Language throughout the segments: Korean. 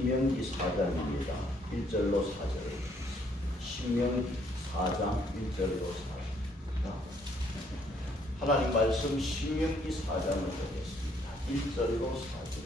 신명기 4장입니다. 1절로 4절. 신명기 4장 1절로 4절. 하나님 말씀 신명기 4장을 보겠습니다. 1절로 4절.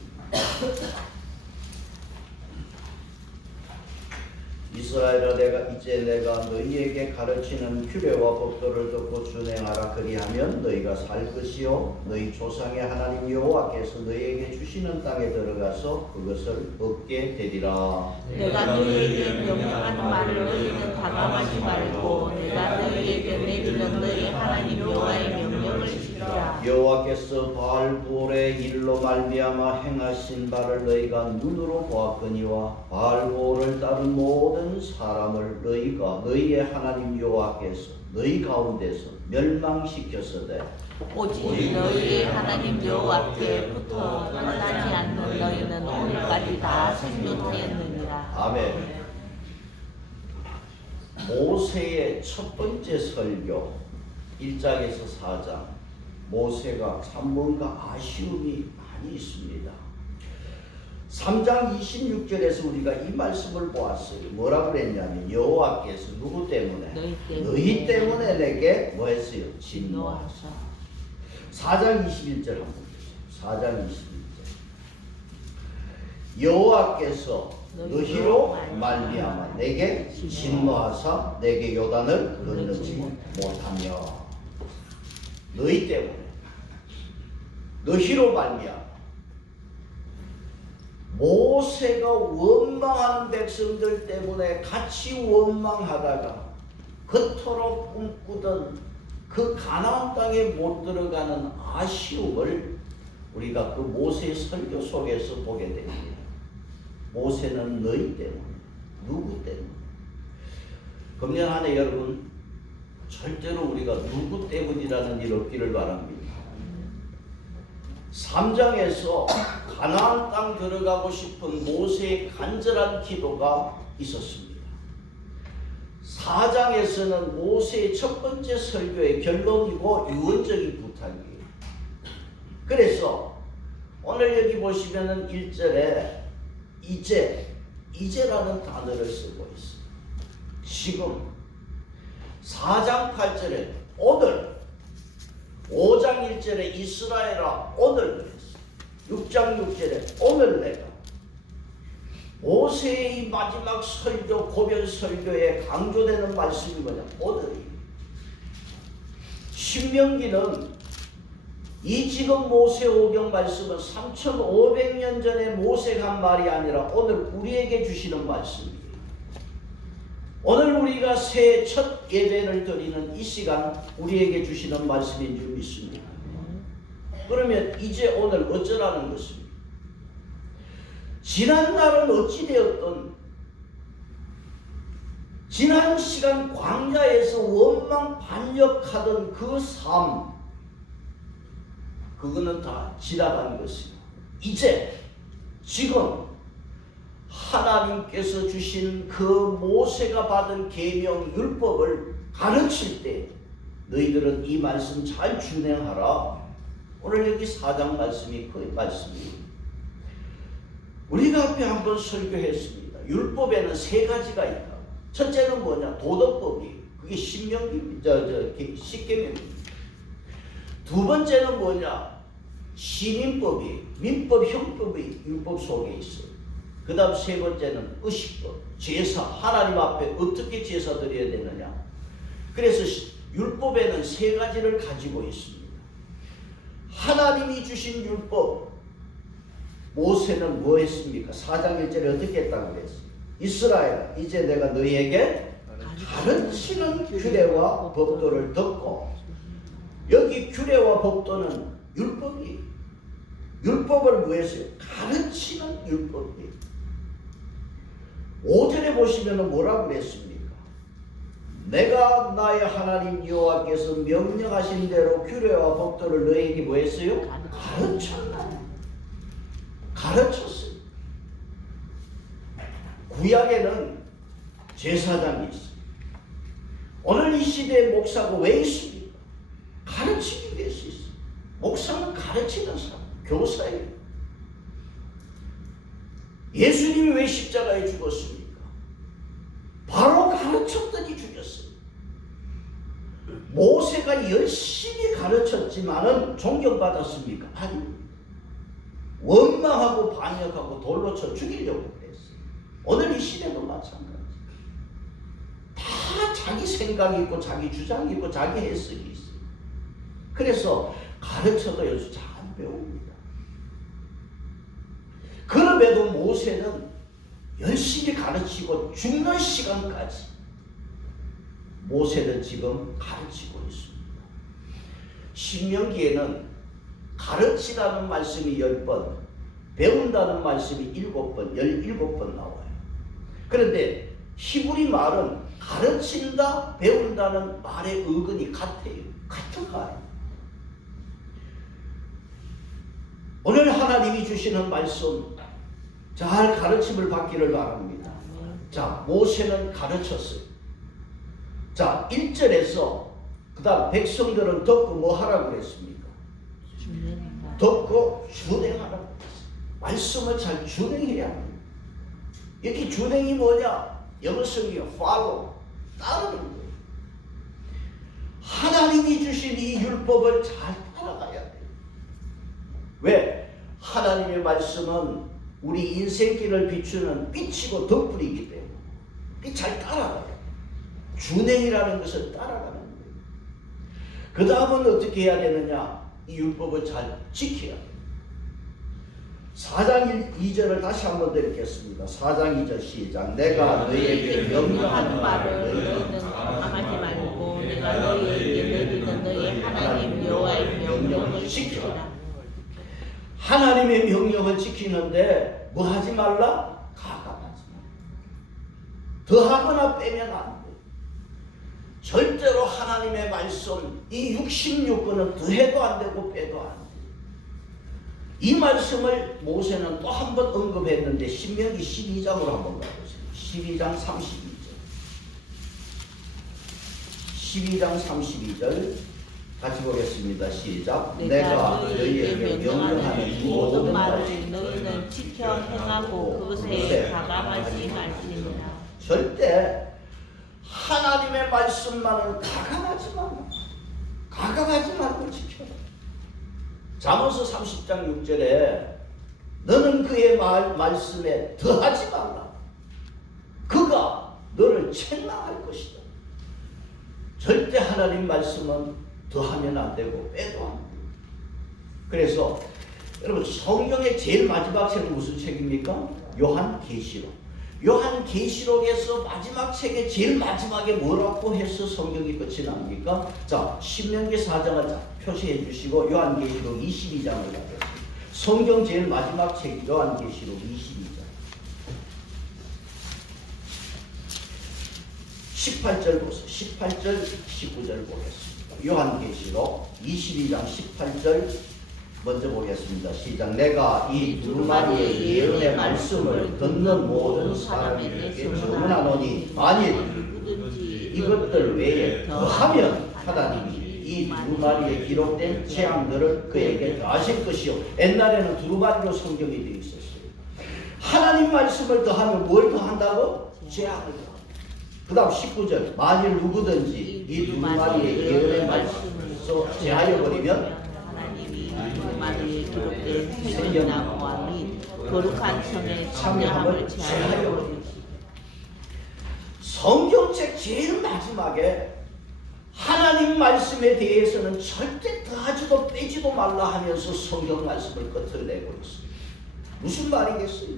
이스라엘아, 이제 내가 너희에게 가르치는 규례와 법도를 듣고 준행하라. 그리하면 너희가 살 것이요 너희 조상의 하나님 여호와께서 너희에게 주시는 땅에 들어가서 그것을 얻게 되리라. 내가 너희에게 명령하는 말을 너희는 가감하지 말고 내가 너희에게 내리는 너희 하나님 여호와의 명령을 지키라. 여호와께서 바알볼의 일로 말미암아 행하신 바를 너희가 눈으로 보았거니와 바알볼을 따른 모든 사람을 너희가 너희의 하나님 여호와께서 너희 가운데서 멸망시켰으되 오직 너희의 하나님 여호와께부터 떠나지 않는 너희는 오늘까지 다 생존하였느니라. 아멘. 모세의 첫 번째 설교 1장에서 4장. 모세가 참 뭔가 아쉬움이 많이 있습니다. 3장 26절에서 우리가 이 말씀을 보았어요. 뭐라고 그랬냐면 여호와께서 누구 때문에? 너희 때문에 내게 뭐 했어요? 진노하사. 4장 21절 한번 보세요. 4장 21절. 여호와께서 너희로 말미암아 내게 진노하사 내게 요단을 건너지 못하며. 너희 때문에, 너희로 말미암아. 모세가 원망하는 백성들 때문에 같이 원망하다가 그토록 꿈꾸던 그 가나안 땅에 못 들어가는 아쉬움을 우리가 그 모세의 설교 속에서 보게 됩니다. 모세는 너희 때문에, 누구 때문에? 금년 한 해 여러분 절대로 우리가 누구 때문이라는 일 없기를 바랍니다. 3장에서 가나안 땅 들어가고 싶은 모세의 간절한 기도가 있었습니다. 4장에서는 모세의 첫 번째 설교의 결론이고 유언적인 부탁이에요. 그래서 오늘 여기 보시면은 1절에 이제라는 단어를 쓰고 있어요. 지금 4장 8절에 오늘, 5장 1절에 이스라엘아 오늘 그랬어. 6장 6절에 오늘 내가. 모세의 이 마지막 설교, 고별 설교에 강조되는 말씀이 뭐냐? 오늘이. 신명기는 이 지금 모세 오경 말씀은 3500년 전에 모세가 한 말이 아니라 오늘 우리에게 주시는 말씀이에요. 오늘 우리가 새해 첫 예배를 드리는 이 시간 우리에게 주시는 말씀인 줄 믿습니다. 그러면 이제 오늘 어쩌라는 것입니까? 지난 날은 어찌되었던 지난 시간 광야에서 원망 반역하던 그 삶, 그거는 다 지나간 것이고 이제 지금 하나님께서 주신 그 모세가 받은 계명 율법을 가르칠 때 너희들은 이 말씀 잘 준행하라. 오늘 여기 4장 말씀이 그 말씀이에요. 우리가 앞에 한번 설교했습니다. 율법에는 3가지가 있다. 첫째는 뭐냐? 도덕법이. 그게 십계명입니다. 두 번째는 뭐냐? 시민법이, 민법, 형법이 율법 속에 있어요. 그 다음 세 번째는 의식법, 제사, 하나님 앞에 어떻게 제사 드려야 되느냐. 그래서 율법에는 3가지를 가지고 있습니다. 하나님이 주신 율법, 모세는 뭐 했습니까? 4장 1절에 어떻게 했다고 그랬어요? 이스라엘, 이제 내가 너희에게 가르치는 규례와 법도를 듣고. 여기 규례와 법도는 율법이에요. 율법을 뭐 했어요? 가르치는 율법이에요. 5절에 보시면 뭐라고 그랬습니까? 내가 나의 하나님 여호와께서 명령하신 대로 규례와 법도를 너희에게 뭐 했어요? 가르쳤어요. 구약에는 제사장이 있어요. 오늘 이 시대에 목사가 왜 있습니까? 가르치기 위해서 있어요. 목사는 가르치는 사람, 교사예요. 예수님이 왜 십자가에 죽었습니까? 바로 가르쳤더니 죽였어요. 모세가 열심히 가르쳤지만은 존경받았습니까? 아니, 원망하고 반역하고 돌로 쳐 죽이려고 했어요. 오늘 이 시대도 마찬가지. 다 자기 생각이 있고 자기 주장이 있고 자기 해석이 있어요. 그래서 가르쳐도 요즘 잘 안 배웁니다. 그럼에도 모세는 열심히 가르치고 죽는 시간까지 모세는 지금 가르치고 있습니다. 신명기에는 가르치라는 말씀이 10번, 배운다는 말씀이 7번, 17번 나와요. 그런데 히브리 말은 가르친다, 배운다는 말의 어근이 같아요. 같은 말이에요. 오늘 하나님이 주시는 말씀 잘 가르침을 받기를 바랍니다. 자, 모세는 가르쳤어요. 자, 1절에서 그 다음 백성들은 듣고 뭐 하라고 그랬습니까? 듣고 준행하라고 그랬어요. 말씀을 잘 준행해야 합니다. 여기 준행이 뭐냐? 영어 성경 follow, 따르는 거예요. 하나님이 주신 이 율법을 잘 따라가야 돼요. 왜? 하나님의 말씀은 우리 인생길을 비추는 빛이고 덕불이기 때문에 이 잘 따라가요. 준행이라는 것을 따라가는 거예요. 그 다음은 어떻게 해야 되느냐? 이 율법을 잘 지켜야 돼요. 4장 2절을 다시 한번 드리겠습니다. 4장 2절 시작. 내가 너희에게 명령하는 말을 너희는 감하지 말고 내가 너희에게 내리는 너희 하나님 여호와의 명령을 지키라. 하나님의 명령을 지키는데 뭐 하지 말라? 가감하지 말라. 더하거나 빼면 안 돼. 절대로 하나님의 말씀 이 66권은 더해도 안 되고 빼도 안 돼. 이 말씀을 모세는 또 한 번 언급했는데 신명기 12장으로 한번 가보세요. 12장 32절. 12장 32절 같이 보겠습니다. 시작. 내가 너희에게 명령하는 모든 말을 너희는 지켜 행하고 그것에 가감하지 말지니라. 절대 하나님의 말씀만은 가감하지 말라. 가감하지 말고 지켜라. 잠언서 30장 6절에 너는 그의 말씀에 더하지 말라. 그가 너를 책망할 것이다. 절대 하나님 말씀은 더하면 안 되고 빼도 안 돼요. 그래서 여러분 성경의 제일 마지막 책은 무슨 책입니까? 요한계시록. 요한계시록에서 마지막 책의 제일 마지막에 뭐라고 해서 성경이 끝이 납니까? 자, 신명기 4장을 표시해 주시고 요한계시록 22장을 가겠습니다. 성경 제일 마지막 책 요한계시록 22장 18절 보세요. 18절 19절 보겠습니다. 요한계시록 22장 18절 먼저 보겠습니다. 시작. 내가 이 두루마리의 예언의 말씀을 듣는 모든 사람에게 주문하노니 만일 이것들 외에 더하면 하나님이 이 두루마리에 기록된 재앙들을 그에게 더하실 것이요. 옛날에는 두루마리로 성경이 되어 있었어요. 하나님 말씀을 더하면 뭘 더한다고? 재앙을 더한다. 그 다음 19절. 만일 누구든지 이 두루마리의 예언의 말씀을 제하여 버리면 하나님이 두루마리에 기록된 생명나무와 및 거룩한 성의 참여함을 제하여 버리시고. 성경책 제일 마지막에 하나님 말씀에 대해서는 절대 더하지도 빼지도 말라 하면서 성경 말씀을 끝을 내고 있습니다. 무슨 말이겠어요?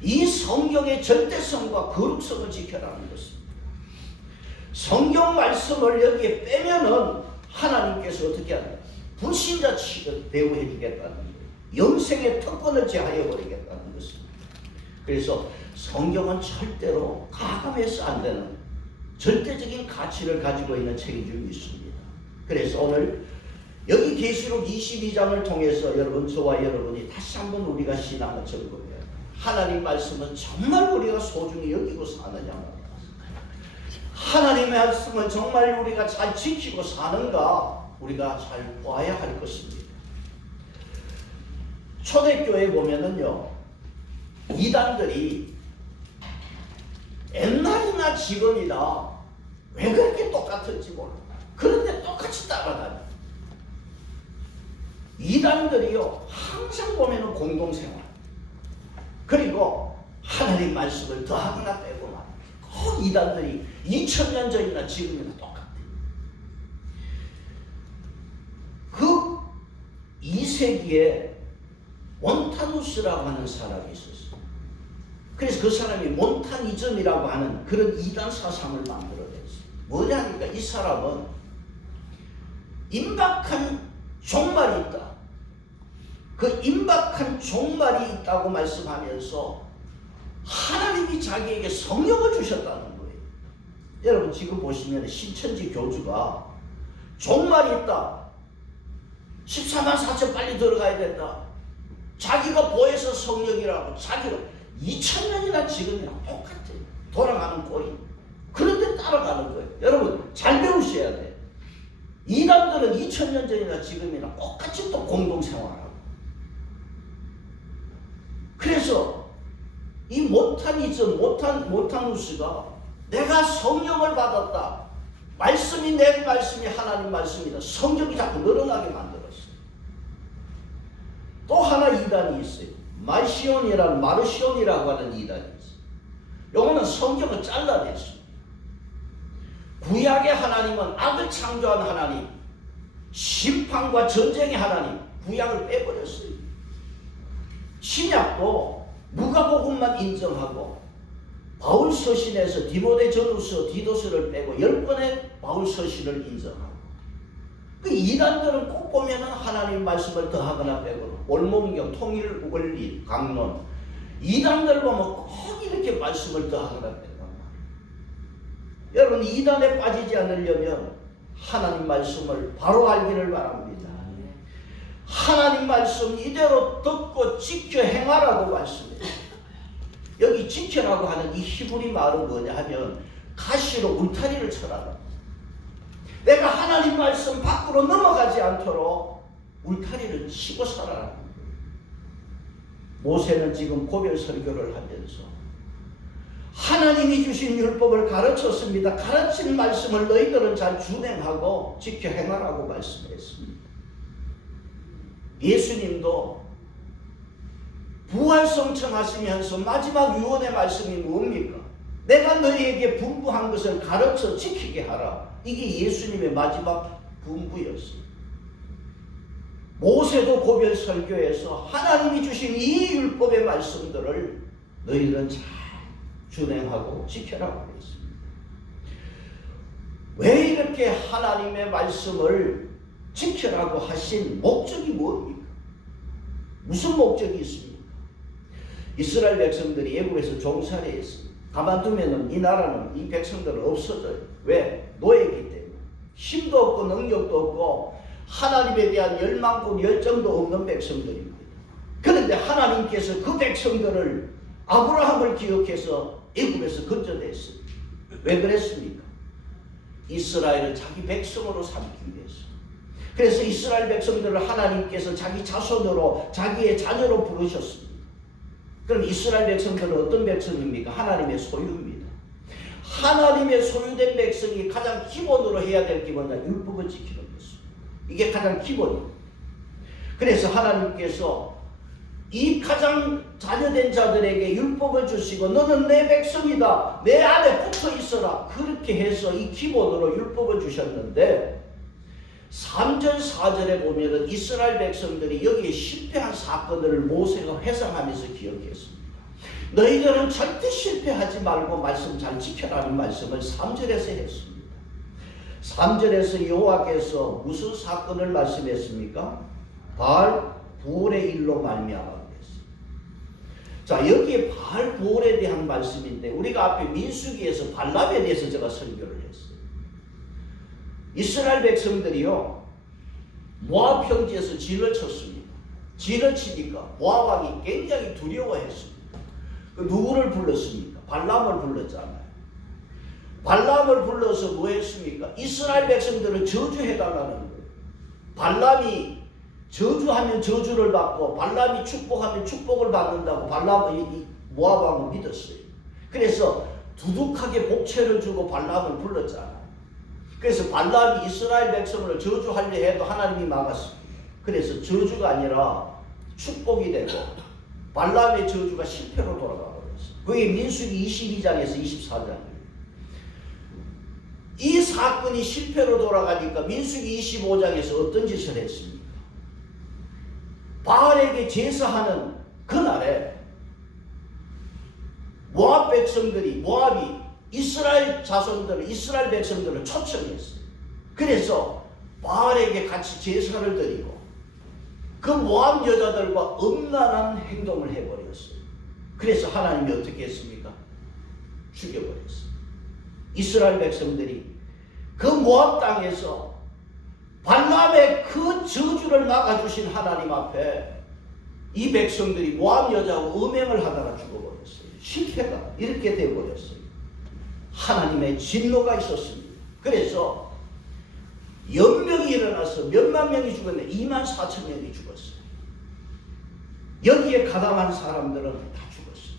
이 성경의 절대성과 거룩성을 지켜라는 것입니다. 성경 말씀을 여기에 빼면은 하나님께서 어떻게 하냐? 불신자 취급 대우해 주겠다는 거예요. 영생의 특권을 제하여 버리겠다는 것입니다. 그래서 성경은 절대로 가감해서 안 되는 절대적인 가치를 가지고 있는 책이 좀 있습니다. 그래서 오늘 여기 계시록 22장을 통해서 여러분, 저와 여러분이 다시 한번 우리가 신앙을 점검해야 돼요. 하나님 말씀은 정말 우리가 소중히 여기고 사느냐 말이야. 하나님의 말씀은 정말 우리가 잘 지키고 사는가 우리가 잘 봐야 할 것입니다. 초대교회 보면은요, 이단들이 옛날이나 지금이나 왜 그렇게 똑같은지 몰라. 그런데 똑같이 따라다녀. 이단들이요 항상 보면은 공동생활, 그리고 하나님 말씀을 더하거나 빼거나, 꼭 이단들이 2000년 전이나 지금이나 똑같아. 그 2세기에 몬타누스라고 하는 사람이 있었어. 그래서 그 사람이 몬타니즘이라고 하는 그런 이단 사상을 만들어냈어. 뭐냐니까 이 사람은 임박한 종말이 있다. 그 임박한 종말이 있다고 말씀하면서 하나님이 자기에게 성령을 주셨다는 거예요. 여러분 지금 보시면 신천지 교주가 종말이 있다. 14만 4천 빨리 들어가야 된다. 자기가 보혜사 성령이라고 자기가 2000년이나 지금이랑 똑같아요. 돌아가는 꼴이. 그런데 따라가는 거예요. 여러분 잘 배우셔야 돼요. 이단들은 2000년 전이나 지금이나 똑같이 또 공동생활하고. 그래서 이 모타누스가 내가 성령을 받았다. 말씀이 내 말씀이 하나님 말씀이다. 성경이 자꾸 늘어나게 만들었어요. 또 하나 이단이 있어요. 마르시온이라고 하는 이단이 있어요. 요거는 성경을 잘라냈어요. 구약의 하나님은 악을 창조한 하나님, 심판과 전쟁의 하나님, 구약을 빼버렸어요. 신약도 누가복음만 인정하고 바울 서신에서 디모데 전후서 디도서를 빼고 10권의 바울 서신을 인정하고, 그 이단들은 꼭 보면은 하나님 말씀을 더하거나 빼거나, 올목경, 통일 원리, 강론, 이단들 보면 꼭 이렇게 말씀을 더하거나 빼거나. 여러분 이단에 빠지지 않으려면 하나님 말씀을 바로 알기를 바랍니다. 하나님 말씀 이대로 듣고 지켜 행하라고 말씀해요. 여기 지켜라고 하는 이 히브리 말은 뭐냐 하면 가시로 울타리를 쳐라. 내가 하나님 말씀 밖으로 넘어가지 않도록 울타리를 치고 살아라. 모세는 지금 고별 설교를 하면서 하나님이 주신 율법을 가르쳤습니다. 가르친 말씀을 너희들은 잘 준행하고 지켜 행하라고 말씀했습니다. 예수님도 부활성천하시면서 마지막 유언의 말씀이 뭡니까? 내가 너희에게 분부한 것을 가르쳐 지키게 하라. 이게 예수님의 마지막 분부였어요. 모세도 고별 설교에서 하나님이 주신 이 율법의 말씀들을 너희들은 잘 준행하고 지켜라고 했습니다. 왜 이렇게 하나님의 말씀을 지켜라고 하신 목적이 뭡니까? 무슨 목적이 있습니까? 이스라엘 백성들이 애굽에서 종살이했습니다. 가만두면 이 나라는, 이 백성들은 없어져요. 왜? 노예이기 때문에. 힘도 없고 능력도 없고 하나님에 대한 열망과 열정도 없는 백성들입니다. 그런데 하나님께서 그 백성들을, 아브라함을 기억해서 애굽에서 건져냈어요. 왜 그랬습니까? 이스라엘을 자기 백성으로 삼기 위해서. 그래서 이스라엘 백성들을 하나님께서 자기 자손으로, 자기의 자녀로 부르셨습니다. 그럼 이스라엘 백성들은 어떤 백성입니까? 하나님의 소유입니다. 하나님의 소유된 백성이 가장 기본으로 해야 될 게 뭐냐? 율법을 지키는 것입니다. 이게 가장 기본입니다. 그래서 하나님께서 이 가장 자녀된 자들에게 율법을 주시고 너는 내 백성이다. 내 안에 붙어 있어라. 그렇게 해서 이 기본으로 율법을 주셨는데 3절 4절에 보면은 이스라엘 백성들이 여기에 실패한 사건들을 모세가 회상하면서 기억했습니다. 너희들은 절대 실패하지 말고 말씀 잘 지켜라는 말씀을 3절에서 했습니다. 3절에서 여호와께서 무슨 사건을 말씀했습니까? 바알 부올의 일로 말미암아. 자, 여기에 바알 부올에 대한 말씀인데 우리가 앞에 민수기에서 발람에 대해서 제가 설교를 했어요. 이스라엘 백성들이요 모압 평지에서 진을 쳤습니다. 진을 치니까 모압 왕이 굉장히 두려워했습니다. 누구를 불렀습니까? 발람을 불렀잖아요. 발람을 불러서 뭐 했습니까? 이스라엘 백성들을 저주해달라는 거예요. 발람이 저주하면 저주를 받고 발람이 축복하면 축복을 받는다고 발람 모압왕은 믿었어요. 그래서 두둑하게 복채를 주고 발람을 불렀잖아. 그래서 발람이 이스라엘 백성을 저주하려 해도 하나님이 막았습니다. 그래서 저주가 아니라 축복이 되고 발람의 저주가 실패로 돌아가 버렸어요. 그게 민수기 22장에서 24장이에요. 이 사건이 실패로 돌아가니까 민수기 25장에서 어떤 짓을 했습니까? 바알에게 제사하는 그날에 모압 백성들이, 모압이 이스라엘 자손들을, 이스라엘 백성들을 초청했어요. 그래서 바알에게 같이 제사를 드리고 그 모압 여자들과 음란한 행동을 해버렸어요. 그래서 하나님이 어떻게 했습니까? 죽여버렸어요. 이스라엘 백성들이 그 모압 땅에서 발람의 그 저주를 막아주신 하나님 앞에 이 백성들이 모압 여자하고 음행을 하다가 죽어버렸어요. 실패가 이렇게 되어버렸어요. 하나님의 진노가 있었습니다. 그래서 연병이 일어나서 몇만 명이 죽었는데 24,000명이 죽었어요. 여기에 가담한 사람들은 다 죽었어요.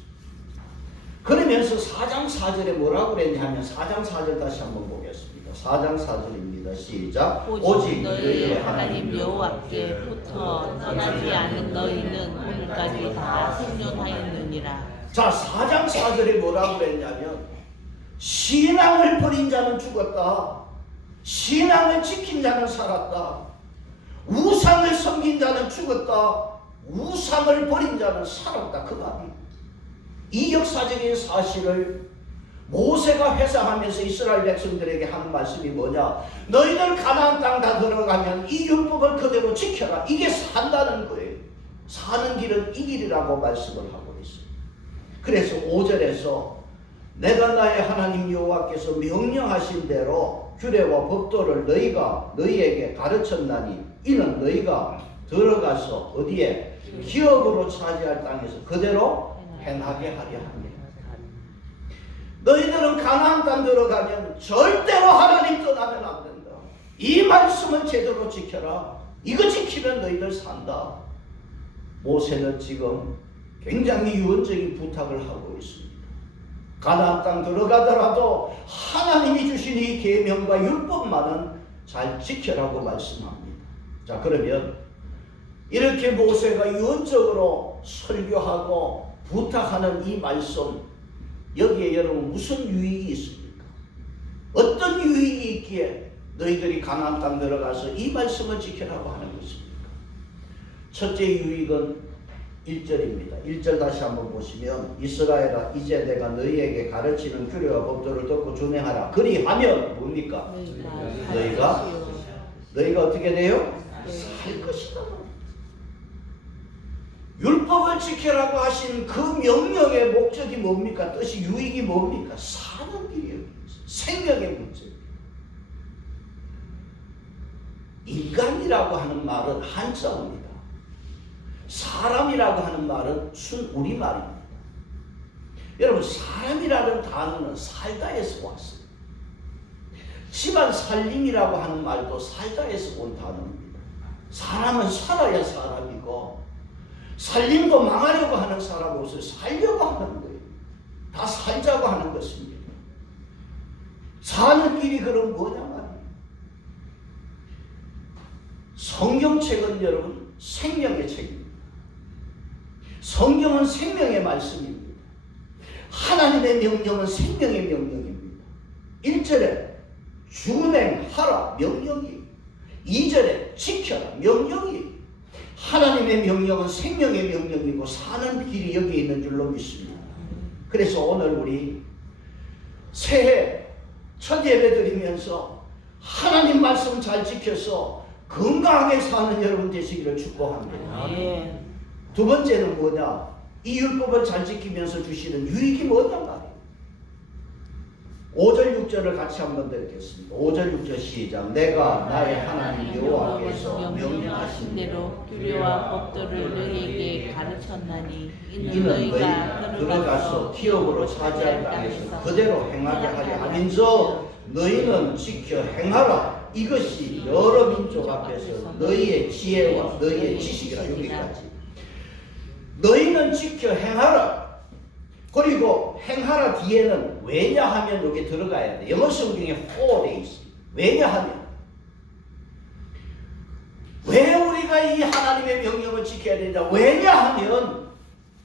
그러면서 4장 4절에 뭐라고 그랬냐면 4장 4절 다시 한번 보겠습니다. 4장 4절입니다. 시작. 오직 너희의 하나님 여호와께부터 떠나지 않은 너희는 오늘까지 다 생존하였느니라. 자, 4장 4절에 뭐라고 그랬냐면 신앙을 버린 자는 죽었다. 신앙을 지킨 자는 살았다. 우상을 섬긴 자는 죽었다. 우상을 버린 자는 살았다. 그 말이에요. 이 역사적인 사실을 모세가 회상하면서 이스라엘 백성들에게 하는 말씀이 뭐냐? 너희들 가나안 땅 다 들어가면 이 율법을 그대로 지켜라. 이게 산다는 거예요. 사는 길은 이 길이라고 말씀을 하고 있어요. 그래서 5절에서 내가 나의 하나님 여호와께서 명령하신 대로 규례와 법도를 너희에게 가르쳤나니 이는 너희가 들어가서 어디에? 기업으로 차지할 땅에서 그대로 행하게 하려 합니다. 너희들은 가나안 땅 들어가면 절대로 하나님 떠나면 안 된다. 이 말씀은 제대로 지켜라. 이거 지키면 너희들 산다. 모세는 지금 굉장히 유언적인 부탁을 하고 있습니다. 가나안 땅 들어가더라도 하나님이 주신 이 계명과 율법만은 잘 지켜라고 말씀합니다. 자, 그러면 이렇게 모세가 유언적으로 설교하고 부탁하는 이 말씀, 여기에 여러분 무슨 유익이 있습니까? 어떤 유익이 있기에 너희들이 가나안 땅 들어가서 이 말씀을 지켜라고 하는 것입니까? 첫째 유익은 1절입니다. 1절 다시 한번 보시면 이스라엘아 이제 내가 너희에게 가르치는 규례와 법도를 듣고 준행하라. 그리하면 뭡니까? 너희가 어떻게 돼요? 살 것이다. 율법을 지켜라고 하신 그 명령의 목적이 뭡니까? 뜻이 유익이 뭡니까? 사는 길이에요. 생명의 문제. 인간이라고 하는 말은 한자어입니다. 사람이라고 하는 말은 순 우리말입니다. 여러분, 사람이라는 단어는 살다에서 왔어요. 집안 살림이라고 하는 말도 살다에서 온 단어입니다. 사람은 살아야 사람이고 살림도 망하려고 하는 사람 없어요. 살려고 하는 거예요. 다 살자고 하는 것입니다. 사는 길이 그럼 뭐냐 말이에요. 성경책은 여러분 생명의 책입니다. 성경은 생명의 말씀입니다. 하나님의 명령은 생명의 명령입니다. 1절에 준행하라 명령이에요. 2절에 지켜라 명령이에요. 하나님의 명령은 생명의 명령이고 사는 길이 여기에 있는 줄로 믿습니다. 그래서 오늘 우리 새해 첫 예배 드리면서 하나님 말씀 잘 지켜서 건강하게 사는 여러분 되시기를 축복합니다. 두 번째는 뭐냐? 이 율법을 잘 지키면서 주시는 유익이 뭐냐 말이에요. 5절 6절을 같이 한번 읽겠습니다. 5절 6절 시작. 내가 나의 하나님 여호와께서 명령하신 대로 규례와 법도를 너희에게 가르쳤나니 이는 너희가 들어가서 기업으로 차지할 땅에서 그대로 행하게 하려 하면서 너희는 지켜 행하라. 이것이 여러 민족 앞에서 너희의 지혜와 너희의 지식이라. 여기까지. 너희는 지켜 행하라. 그리고 행하라 뒤에는 왜냐하면 여기 들어가야 돼. 영어 성경에 for 돼 있어. 왜냐하면. 왜 우리가 이 하나님의 명령을 지켜야 되냐? 왜냐하면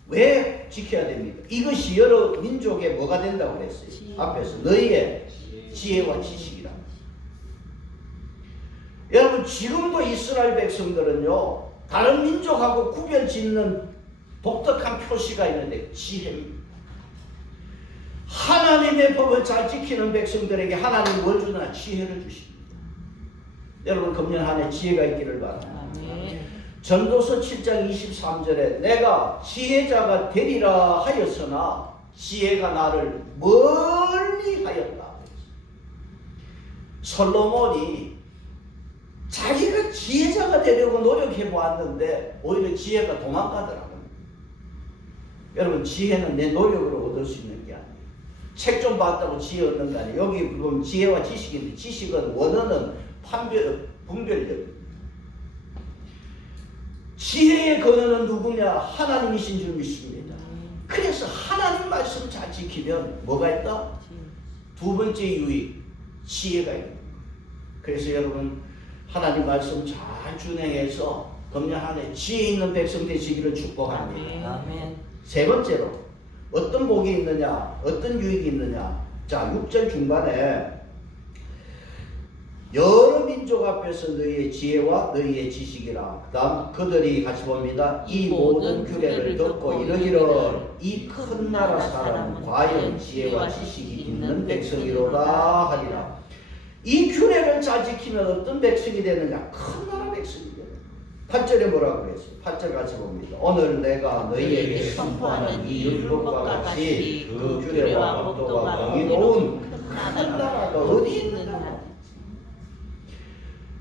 왜 지켜야 됩니까? 이것이 여러 민족에 뭐가 된다고 그랬어요. 앞에서 너희의 지혜와 지식이라. 여러분 지금도 이스라엘 백성들은요 다른 민족하고 구별 짓는 독특한 표시가 있는데 지혜입니다. 하나님의 법을 잘 지키는 백성들에게 하나님 뭘 주나? 지혜를 주십니다. 여러분 금년 한 해 지혜가 있기를 바랍니다. 전도서 7장 23절에 내가 지혜자가 되리라 하였으나 지혜가 나를 멀리 하였다. 솔로몬이 자기가 지혜자가 되려고 노력해 보았는데 오히려 지혜가 도망가더라고요. 여러분 지혜는 내 노력으로 얻을 수 있는 게 아니에요. 책 좀 봤다고 지혜 얻는 거 아니에요. 여기 보면 지혜와 지식인데 지식은 원어는 분별력. 지혜의 근원은 누구냐? 하나님이신 줄 믿습니다. 그래서 하나님 말씀 잘 지키면 뭐가 있다? 두 번째 유익, 지혜가 있다. 그래서 여러분 하나님 말씀 잘 준행해서 금년 한 해 지혜 있는 백성 되시기를 축복합니다. 세 번째로 어떤 복이 있느냐? 어떤 유익이 있느냐? 자, 6절 중반에 여러 민족 앞에서 너희의 지혜와 너희의 지식이라. 그 다음 그들이 같이 봅니다. 이 모든 규례를 듣고 이르기를 이 큰 나라 사람은 과연 지혜와 지식이 있는 백성이로다 하리라. 이 규례를 잘 지키면 어떤 백성이 되느냐? 큰 나라 백성이 되느냐. 8절에 뭐라고 그랬어요? 8절 같이 봅니다. 오늘 내가 너희에게 선포하는 이 율법과 같이 그 규례와 법도가 정의로운 큰 나라가 어디 있느냐?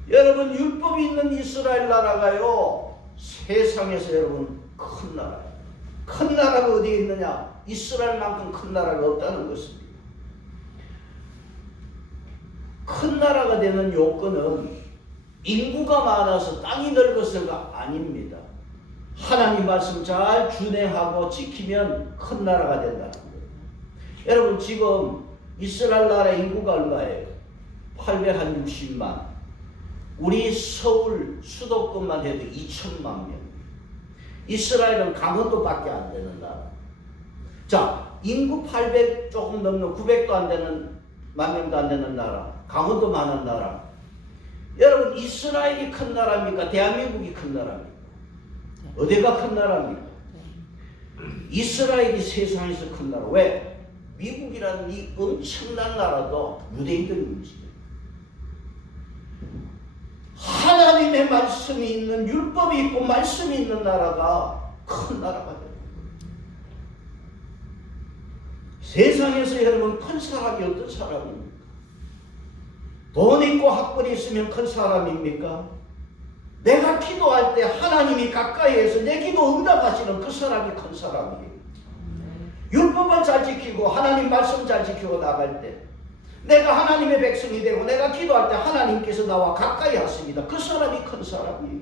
여러분 율법이 있는 이스라엘 나라가요 세상에서 여러분 큰 나라예요. 큰 나라가 어디에 있느냐? 이스라엘만큼 큰 나라가 없다는 것입니다. 큰 나라가 되는 요건은 인구가 많아서 땅이 넓어서가 아닙니다. 하나님 말씀 잘 준행하고 지키면 큰 나라가 된다는 거예요. 여러분 지금 이스라엘 나라 인구가 얼마예요? 860만. 우리 서울 수도권만 해도 2천만 명. 이스라엘은 강원도밖에 안 되는 나라. 자, 인구 800 조금 넘는 900도 안 되는 만 명도 안 되는 나라. 강원도 많은 나라. 여러분 이스라엘이 큰 나라입니까? 대한민국이 큰 나라입니까? 어디가 큰 나라입니까? 이스라엘이 세상에서 큰 나라. 왜? 미국이라는 이 엄청난 나라도 유대인들이 움직여요. 하나님의 말씀이 있는 율법이 있고 말씀이 있는 나라가 큰 나라가 돼요. 세상에서 여러분 큰 사람이 어떤 사람입니까? 돈 있고 학벌이 있으면 큰 사람입니까? 내가 기도할 때 하나님이 가까이에서 내 기도 응답하시는 그 사람이 큰 사람이에요. 율법을 잘 지키고 하나님 말씀 잘 지키고 나갈 때 내가 하나님의 백성이 되고 내가 기도할 때 하나님께서 나와 가까이 하십니다. 그 사람이 큰 사람이에요.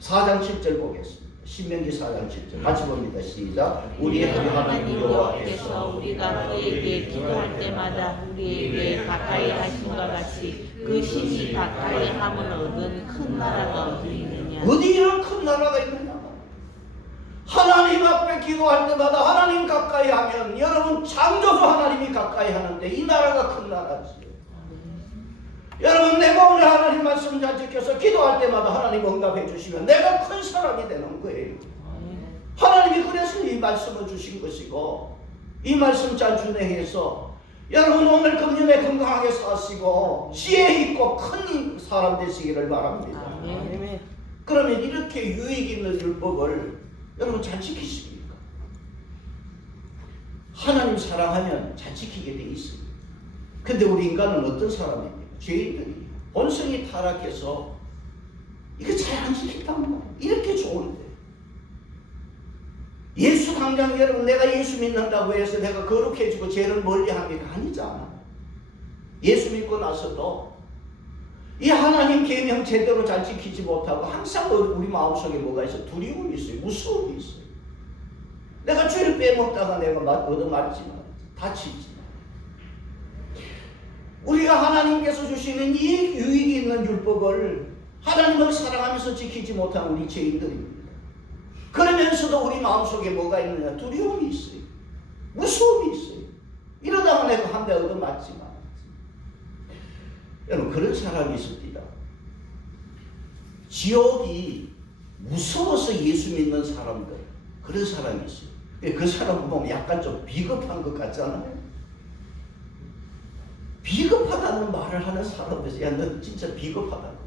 4장 7절 보겠습니다. 신명기 4장 7절 같이 봅니다. 시작. 우리의 하나님 여호와께서 우리가 그에게 기도할 때마다 우리에게 가까이 하심과 같이 그 신이 가까이 함을 얻은 큰 나라가 어디 있느냐? 어디 이런 큰 나라가 있느냐? 하나님 앞에 기도할 때마다 하나님 가까이 하면 여러분 창조주 하나님이 가까이 하는데 이 나라가 큰 나라지. 여러분 내가 오늘 하나님 말씀 잘 지켜서 기도할 때마다 하나님 응답해 주시면 내가 큰 사람이 되는 거예요. 하나님이 그래서 이 말씀을 주신 것이고 이 말씀 잘 준행해서 여러분 오늘 금년에 건강하게 사시고 지혜 있고 큰 사람 되시기를 바랍니다. 그러면 이렇게 유익 있는 율법을 여러분 잘 지키십니까? 하나님 사랑하면 잘 지키게 돼 있습니다. 근데 우리 인간은 어떤 사람입니까? 죄인들이 본성이 타락해서 이거 잘 안 지킨단 말이에요. 이렇게 좋은데 예수 당장 여러분 내가 예수 믿는다고 해서 내가 거룩해지고 죄를 멀리합니까? 아니잖아. 예수 믿고 나서도 이 하나님 계명 제대로 잘 지키지 못하고 항상 우리 마음속에 뭐가 있어? 두려움이 있어요. 무서움이 있어요. 내가 죄를 빼먹다가 내가 얻어맞지만 다치지만 우리가 하나님께서 주시는 이 유익이 있는 율법을 하나님을 사랑하면서 지키지 못한 우리 죄인들입니다. 그러면서도 우리 마음속에 뭐가 있느냐? 두려움이 있어요. 무서움이 있어요. 이러다가 내가 한 대 얻어맞지만 여러분 그런 사람이 있습니다. 지옥이 무서워서 예수 믿는 사람들 그런 사람이 있어요. 그 사람 보면 약간 좀 비겁한 것 같잖아요. 비겁하다는 말을 하는 사람들, 야, 너 진짜 비겁하다고.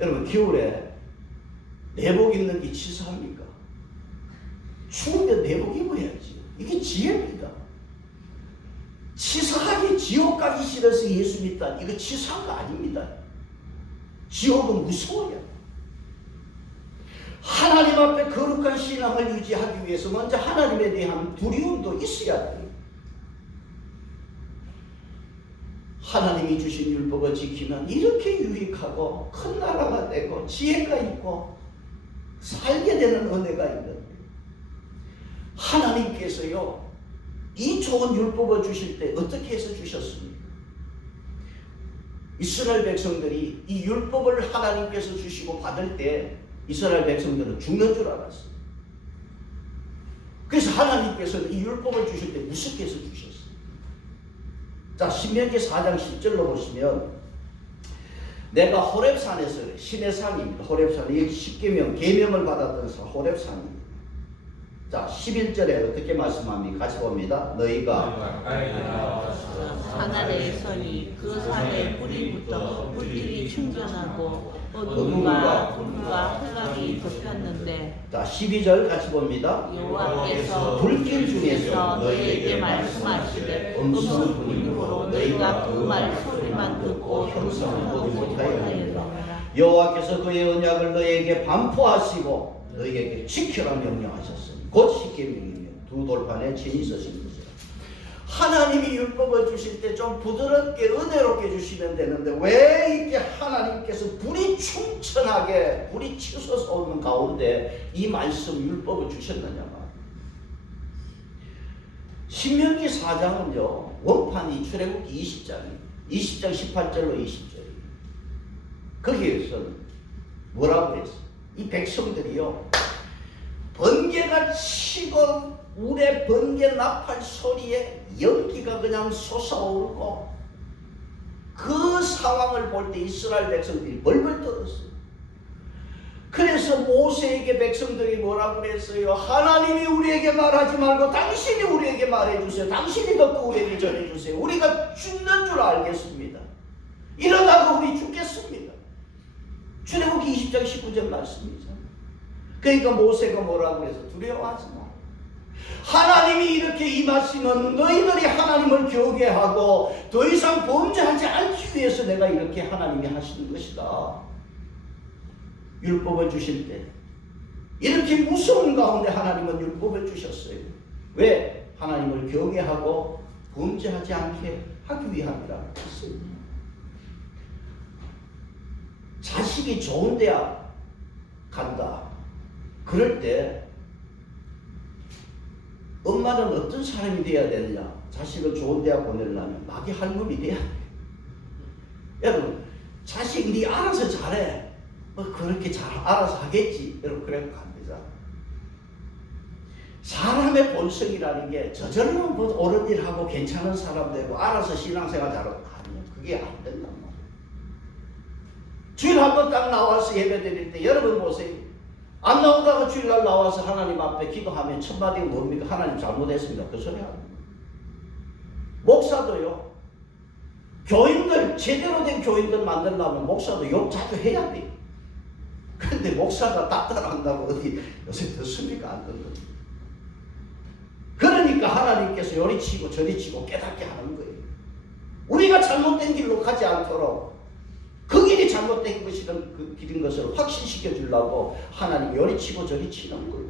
여러분, 겨울에 내복 입는 게 치사합니까? 추우면 내복 입어야지. 이게 지혜입니다. 치사하게 지옥 가기 싫어서 예수 믿다. 이거 치사한 거 아닙니다. 지옥은 무서워요. 하나님 앞에 거룩한 신앙을 유지하기 위해서 먼저 하나님에 대한 두려움도 있어야 돼요. 하나님이 주신 율법을 지키면 이렇게 유익하고 큰 나라가 되고 지혜가 있고 살게 되는 은혜가 있는데 하나님께서요 이 좋은 율법을 주실 때 어떻게 해서 주셨습니까? 이스라엘 백성들이 이 율법을 하나님께서 주시고 받을 때 이스라엘 백성들은 죽는 줄 알았어요. 그래서 하나님께서는 이 율법을 주실 때 무섭게 해서 주셨어요. 자, 신명기 4장 10절로 보시면 내가 호렙산에서 신의 산입니다. 호렙산이 여기 10계명 계명을 받았던 산 호렙산입니다. 자, 11절에 어떻게 말씀합니까? 같이 봅니다. 너희가 산 아래에 서니 그 산에 뿌리부터 물질이 충전하고 어둠과 불과 흑암이 덮였는데 자, 12절 같이 봅니다. 여호와께서 불길 중에서 너희에게 말씀하시되 음성 불림으로 너희가 그 말 소리만 듣고 형상을 보지 못하였느니라. 여호와께서 그의 언약을 너희에게 반포하시고 너희에게 지켜라 명령하셨으니 곧 십계명이며 두 돌판에 진이 서신 것이라. 하나님이 율법을 주실 때 좀 부드럽게 은혜롭게 주시면 되는데 왜 이렇게 하나님께서 불이 충천하게 불이 치솟아 오는 가운데 이 말씀 율법을 주셨느냐 말이에요. 신명기 4장은요 원판이 출애굽기 20장이에요. 20장 18절로 20절이에요. 거기에서는 뭐라고 했어요? 이 백성들이요 번개가 치고 물의 번개 나팔 소리에 연기가 그냥 솟아오르고 그 상황을 볼 때 이스라엘 백성들이 벌벌 떨었어요. 그래서 모세에게 백성들이 뭐라고 그랬어요? 하나님이 우리에게 말하지 말고 당신이 우리에게 말해주세요. 당신이 듣고 우리에게 전해주세요. 우리가 죽는 줄 알겠습니다. 이러다가 우리 죽겠습니다. 출애굽기 20장 19절 말씀이죠. 그러니까 모세가 뭐라고 해서 두려워하지 마. 하나님이 이렇게 임하시면 너희들이 하나님을 경외하고 더 이상 범죄하지 않기 위해서 내가 이렇게 하나님이 하시는 것이다. 율법을 주실 때 이렇게 무서운 가운데 하나님은 율법을 주셨어요. 왜? 하나님을 경외하고 범죄하지 않게 하기 위함이라고 했어요. 자식이 좋은 대학 간다. 그럴 때 엄마는 어떤 사람이 돼야 되느냐? 자식을 좋은 대학 보내려면 마귀 할멈이 돼야 돼. 여러분, 자식 네 알아서 잘해. 그렇게 잘 알아서 하겠지. 여러분, 그래 안 되잖아. 사람의 본성이라는 게 저절로 옳은 일 하고 괜찮은 사람 되고 알아서 신앙생활 잘하고 하면 그게 안 된단 말이야. 주일 한 번 딱 나와서 예배 드릴 때 여러분 보세요. 안 나오다가 주일날 나와서 하나님 앞에 기도하면 첫 마디가 뭡니까? 하나님 잘못했습니다. 그 소리 합니다. 목사도요. 교인들 제대로 된 교인들 만들려면 목사도 욕 자주 해야 돼. 근데 목사가 따뜻한다고 어디 요새 듣습니까? 안 듣는. 그러니까 하나님께서 요리치고 저리치고 깨닫게 하는 거예요. 우리가 잘못된 길로 가지 않도록 그 길이 잘못된 것이든 그 길인 것을 확신시켜 주려고 하나님 요리치고 저리치는 거예요.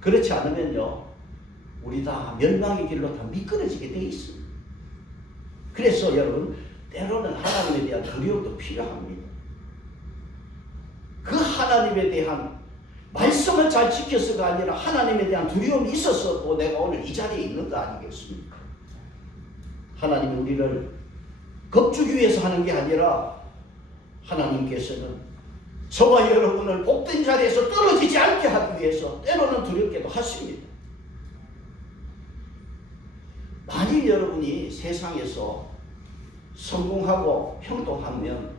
그렇지 않으면요 우리 다 멸망의 길로 다 미끄러지게 돼 있습니다. 그래서 여러분 때로는 하나님에 대한 두려움도 필요합니다. 그 하나님에 대한 말씀을 잘 지켜서가 아니라 하나님에 대한 두려움이 있어서 또 내가 오늘 이 자리에 있는 거 아니겠습니까? 하나님이 우리를 겁주기 위해서 하는 게 아니라 하나님께서는 저와 여러분을 복된 자리에서 떨어지지 않게 하기 위해서 때로는 두렵게도 하십니다. 만일 여러분이 세상에서 성공하고 형통하면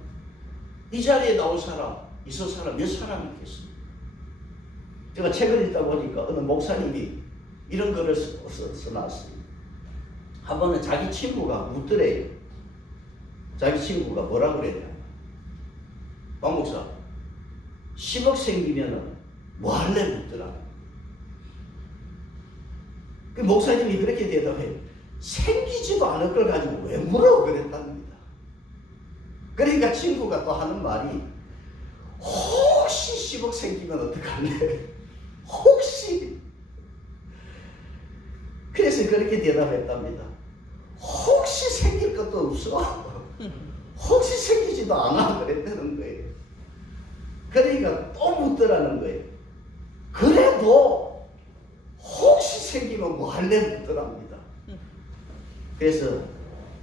이 자리에 나올 사람, 있을 사람 몇 사람 있겠습니까? 제가 책을 읽다 보니까 어느 목사님이 이런 글을 써놨어요. 한 번은 자기 친구가 묻더래요. 자기 친구가 뭐라 그랬냐. 박 목사, 10억 생기면은 뭐 할래? 묻더라. 그 목사님이 그렇게 대답해요. 생기지도 않을 걸 가지고 왜 물어? 그랬답니다. 그러니까 친구가 또 하는 말이 혹시 10억 생기면 어떡할래? 혹시. 그래서 그렇게 대답했답니다. 혹시 생길 것도 없어. 혹시 생기지도 않아. 그랬다는 거예요. 그러니까 또 묻더라는 거예요. 그래도 혹시 생기면 뭐 할래? 묻더랍니다. 그래서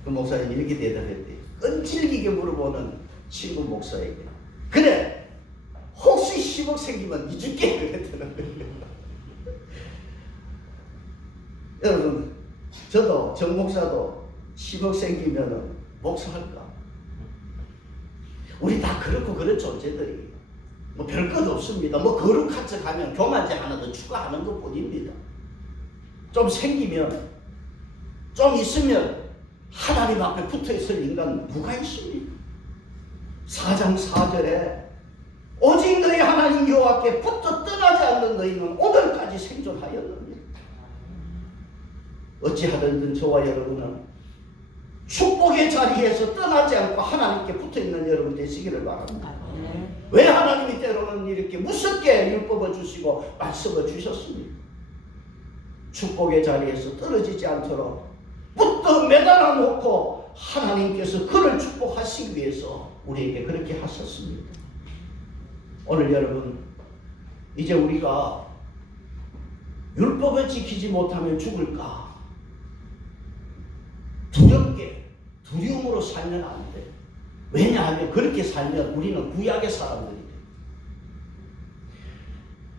그 목사님이 이렇게 대답했대요. 끈질기게 물어보는 친구 목사에게. 그래, 혹시 10억 생기면 잊을게. 그랬다는 거예요. 여러분, 저도 정 목사도 10억 생기면 목사할까? 우리 다 그렇고 그런 존재들이에요. 뭐 별것 없습니다. 뭐 거룩한 척 하면 교만제 하나 더 추가하는 것 뿐입니다. 좀 생기면, 좀 있으면 하나님 앞에 붙어 있을 인간 누가 있습니까? 4장 4절에 오직 너희 하나님 여호와께 붙어 떠나지 않는 너희는 오늘까지 생존하였느니라. 어찌하든지 저와 여러분은 축복의 자리에서 떠나지 않고 하나님께 붙어있는 여러분 되시기를 바랍니다. 왜 하나님이 때로는 이렇게 무섭게 율법을 주시고 말씀을 주셨습니까? 축복의 자리에서 떨어지지 않도록 붙어 매달아 놓고 하나님께서 그를 축복하시기 위해서 우리에게 그렇게 하셨습니다. 오늘 여러분, 이제 우리가 율법을 지키지 못하면 죽을까? 두려움으로 살면 안 돼. 왜냐하면 그렇게 살면 우리는 구약의 사람들이 돼.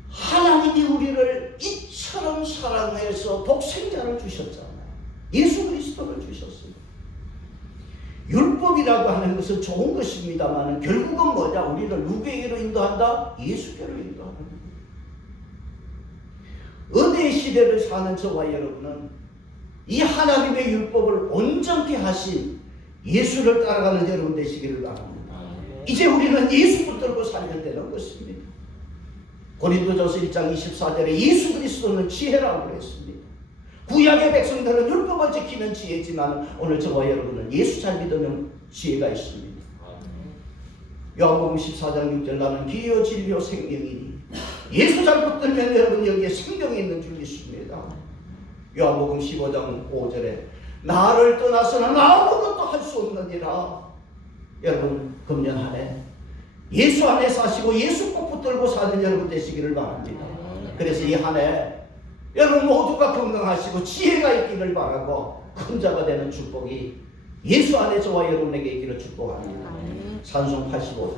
하나님이 우리를 이처럼 사랑해서 독생자를 주셨잖아요. 예수 그리스도를 주셨어요. 율법이라고 하는 것은 좋은 것입니다만 결국은 뭐냐? 우리를 누구에게로 인도한다? 예수께로 인도하는 거예요. 은혜의 시대를 사는 저와 여러분은 이 하나님의 율법을 온전케 하신 예수를 따라가는 여러분 되시기를 바랍니다. 이제 우리는 예수 붙들고 살면 되는 것입니다. 고린도전서 1장 24절에 예수 그리스도는 지혜라고 그랬습니다. 구약의 백성들은 율법을 지키는 지혜지만 오늘 저와 여러분은 예수 잘 믿으면 지혜가 있습니다. 요한복음 14장 6절 나는 길이요 진리요 생명이니 예수 잘 붙들면 여러분 여기에 생명이 있는 줄 믿습니다. 요한복음 15장 5절에 나를 떠나서는 아무것도 할 수 없느니라. 여러분 금년 한 해 예수 안에 사시고 예수 꼭 붙들고 사는 여러분 되시기를 바랍니다. 그래서 이 한 해 여러분 모두가 건강하시고 지혜가 있기를 바라고 큰 자가 되는 축복이 예수 안에 저와 여러분에게 있기를 축복합니다. 찬송 85장